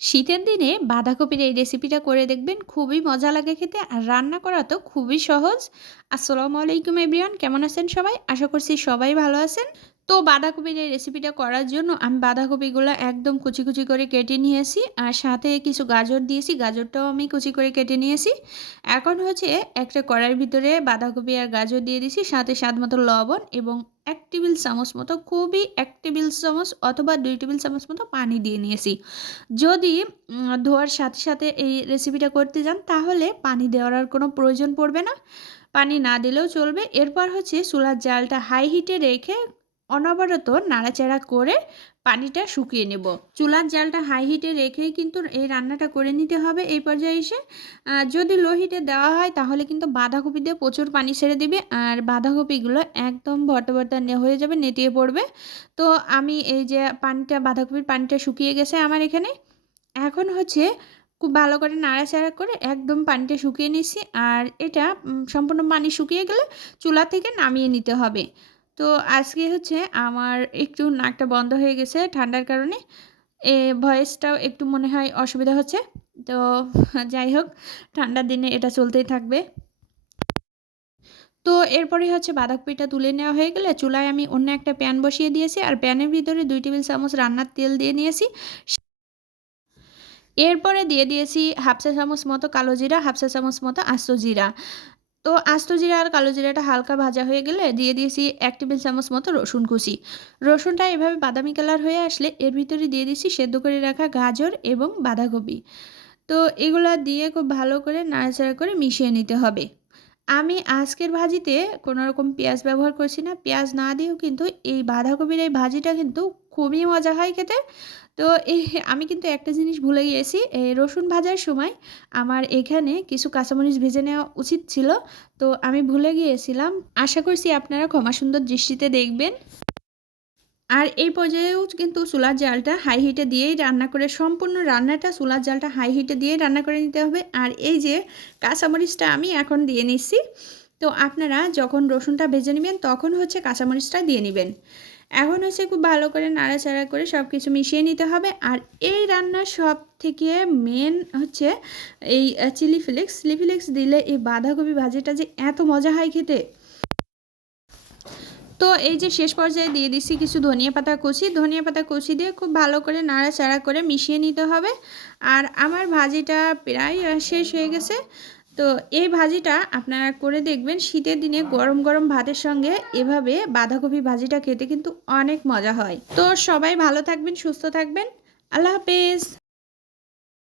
শীতের দিনে বাঁধাকপির এই রেসিপিটা করে দেখবেন খুবই মজা লাগে খেতে আর রান্না করা তো খুবই সহজ। আসসালামু আলাইকুম এভরিওয়ান কেমন আছেন সবাই? আশা করছি সবাই ভালো আছেন। তো বাঁধাকপির এই রেসিপিটা করার জন্য আমি বাঁধাকপিগুলো একদম কুচি কুচি করে কেটে নিয়েছি। আর সাথে কিছু গাজর দিয়েছি, গাজরটাও আমি কুচি করে কেটে নিয়েছি। এখন হচ্ছে একটা কড়াইয়ের ভিতরে বাঁধাকপি আর গাজর দিয়ে দিছি সাথে স্বাদ মতো লবণ এবং এক টেবিল চামচ মতো, খুবই এক টেবিল চামচ অথবা দুই টেবিল চামচ মতো পানি দিয়ে নিয়েছি। যদি ধোয়ার সাথে সাথে এই রেসিপিটা করতে যান, তাহলে পানি দেওয়ার আর কোনো প্রয়োজন পড়বে না। পানি না দিলেও চলবে। এরপর হচ্ছে চুলার জালটা হাই হিটে রেখে অনবরত নাড়াচাড়া করে পানিটা শুকিয়ে নেব। চুলার জালটা হাই হিটে রেখেই কিন্তু এই রান্নাটা করে নিতে হবে এই পর্যায়ে এসে। যদি লো হিটে দেওয়া হয় তাহলে কিন্তু বাঁধাকপি দিয়ে প্রচুর পানি ছেড়ে দিবে আর বাঁধাকপিগুলো একদম ভর্তা ভর্তা হয়ে যাবে নেতিয়ে পড়বে। তো আমি এই যে পানিটা, বাঁধাকপির পানিটা শুকিয়ে গেছে আমার এখানে। এখন হচ্ছে খুব ভালো করে নাড়াচাড়া করে একদম পানিটা শুকিয়ে নিচ্ছি আর এটা সম্পূর্ণ পানি শুকিয়ে গেলে চুলা থেকে নামিয়ে নিতে হবে। তো আজকে হচ্ছে আমার একটু নাকটা বন্ধ হয়ে গেছে ঠান্ডার কারণে। এ ভয়েসটাও একটু মনে হয় অসুবিধা হচ্ছে। তো যাই হোক, ঠান্ডার দিনে এটা চলতেই থাকবে। তো এরপরে হচ্ছে বাঁধাকপিটা তুলে নেওয়া হয়ে গেলে চুলায় আমি অন্য একটা প্যান বসিয়ে দিয়েছি আর প্যানের ভিতরে দুই টেবিল চামচ রান্নার তেল দিয়ে নিয়েছি। এরপরে দিয়ে দিয়েছি হাফসা চামচ মতো কালো জিরা হাফসা চামচ মতো আস্ত জিরা। তো আস্ত জিরা আর কালো জিরাটা হালকা ভাজা হয়ে গেলে দিয়ে দিয়েছি এক টেবিল চামচ মতো রসুন কুচি। রসুনটা এভাবে বাদামি কালার হয়ে আসলে এর ভিতরে দিয়ে দিচ্ছি সেদ্ধ করে রাখা গাজর এবং বাঁধাকপি। তো এগুলা দিয়ে খুব ভালো করে নাড়াচাড়া করে মিশিয়ে নিতে হবে। আমি আজকের ভাজিতে কোনো রকম পেঁয়াজ ব্যবহার করছি না। পেঁয়াজ না দিয়েও কিন্তু এই বাঁধাকপির এই ভাজিটা কিন্তু খুবই মজা হয় খেতে। তো আমি কিন্তু একটা জিনিস ভুলে গিয়েছি। এই রসুন ভাজার সময় আমার এখানে কিছু কাঁচামরিচ ভেজে নেওয়া উচিত ছিল। তো আমি ভুলে গিয়েছিলাম। আশা করছি আপনারা ক্ষমা সুন্দর দৃষ্টিতে দেখবেন। আর এই পর্যায়েও কিন্তু চুলার জালটা হাই হিটে দিয়েই রান্না করে, সম্পূর্ণ রান্নাটা চুলার জালটা হাই হিটে দিয়েই রান্না করে নিতে হবে। আর এই যে কাঁচামরিচটা আমি এখন দিয়ে নিচ্ছি। তো আপনারা যখন রসুনটা ভেজে নেবেন, তখন হচ্ছে কাঁচামরিচটা দিয়ে নেবেন। এখন হচ্ছে খুব ভালো করে নাড়াচাড়া করে সব কিছু মিশিয়ে নিতে হবে। আর এই রান্নার সব থেকে মেন হচ্ছে এই চিলি ফ্লেক্স চিলি ফ্লেক্স দিলে এই বাঁধাকপি ভাজিটা যে এত মজা হয় খেতে। তো এই যে শেষ পর্যায়ে দিয়ে দিচ্ছি কিছু ধনিয়া পাতা কুচি। ধনিয়া পাতা কুচি দিয়ে খুব ভালো করে নাড়াচাড়া করে মিশিয়ে নিতে হবে। আর আমার ভাজিটা প্রায় শেষ হয়ে গেছে। তো এই ভাজিটা আপনারা করে দেখবেন শীতের দিনে গরম গরম ভাতের সঙ্গে এভাবে বাঁধাকপি ভাজিটা খেতে কিন্তু অনেক মজা হয়। তো সবাই ভালো থাকবেন সুস্থ থাকবেন। আল্লাহ হাফেজ।